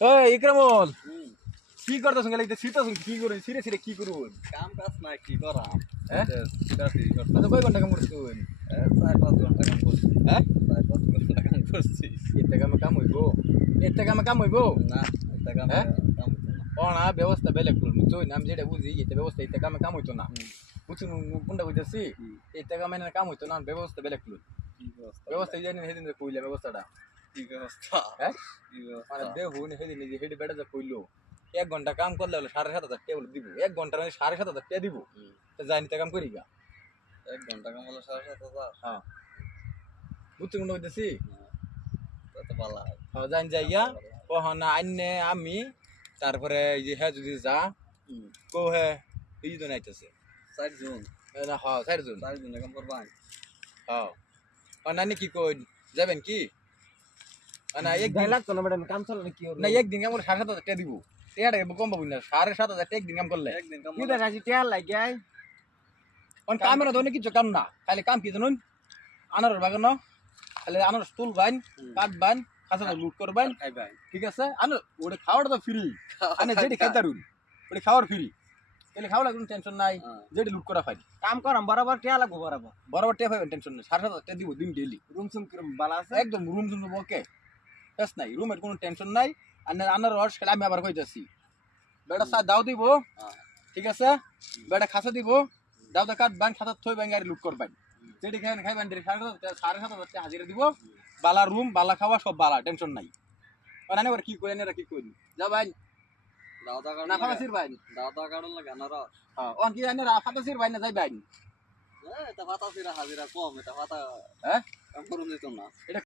এই ইকরামুল কি করতেছ গেলে শীত কি করে সিরে সিরে কি করব কাম কাজ না কি করা হ্যাঁ সিরাসি আচ্ছা কয় ঘন্টা কাম করছো 4-5 ঘন্টা কাম করছি হ্যাঁ 4-5 ঘন্টা কাম করছি এতে কামে কাম হইবো না এটা কাম হ্যাঁ? কাম হতো না অনা ব্যবস্থা বেলেগ করবো তুই আমি যেটা বুঝি এতে ব্যবস্থা এতে কামে কাম হইতো না বুঝুন কোনটা কইতাছি এতে কামে না কাম হইতো না ব্যবস্থা বেলেগ করবো কি ব্যবস্থা ব্যবস্থা জানি সেদিন কইলা ব্যবস্থাটা কি ব্যবস্থা হ্যাঁ কি মানে ব্যবস্থা দেখুন সেদিন যে হেডি বেটা যা কইলো 1 ঘন্টা কাম করলে হলে 7,500 টাকা দিব 1 ঘন্টা মানে 7,500 টাকা দিব তো যাইনি তা কাম করি গা 1 ঘন্টা কাম হলো 7,500 হ্যাঁ বুঝতে কোনটা কইতাছি তো ভালো হয় হ্যাঁ যাইন যাইয়া কখন আইনে আমি তারপরে এই যে হ্যাঁ যদি যা কো হ্যাঁ এই তো নাইতেছে 4 জুন না হ্যাঁ 4 জন 4 জুনে কাম করবা হ্যাঁ নানি কি কই যাবেন কি না একদিন লাগতো না ম্যাডাম কাম চলে কি না একদিন কাম করে 7,500 টাকা দিব টাকাটা কম পাবো না 7,500 টাকা একদিন কাম করলে একদিন কাম কি দেখাছি টিয়ার লাগিয়াই অন কামের ধরনের কিছু কাম না খালি কাম কি জানুন আনারস বাগানো খালি আনারস তুল বাইন কাট বাইন খাসা লুট করবেন খাইবাই ঠিক আছে আনার ওটা খাওয়াটা তো ফ্রি আনে যেটি খাইতে পারুন ওটা খাওয়ার ফ্রি তাহলে খাওয়া কোনো টেনশন নাই যেটি লুট করা ফাইন কাম করাম বরাবর টিয়া লাগবো বরাবর বরাবর টেপ পাবেন টেনশন নেই 7,500 টাকা দিব দিন ডেইলি রুম সুম কিরম বালা আছে একদম রুম টুম ওকে বেশ নাই রুমের কোনো টেনশন নাই আনারস খেলে আমি আবার কইতাছি বেটা চা দাও দিব ঠিক আছে বেটা খাসা দিব দাও দা কাট বান খাতা থই বাঙ্গারি লুট করবেন যেটি খাইবেন খাইবেন 7,500 টাকা হাজিরা দিব বালা রুম বালা খাওয়া সব বালা টেনশন নাই অনানে কি করেন এরা কি করেন যা ভাই দাদা কার্ড না ফাঁকাসির ভাই দাদা কার্ড লাগে না রা হ্যাঁ অন কি জানেন ফাঁকাসির ভাই না যাই ভাই এটা ফাতা সিরা হাজিরা কম এটা ফাতা হ্যাঁ কাম করুন দিত না এটা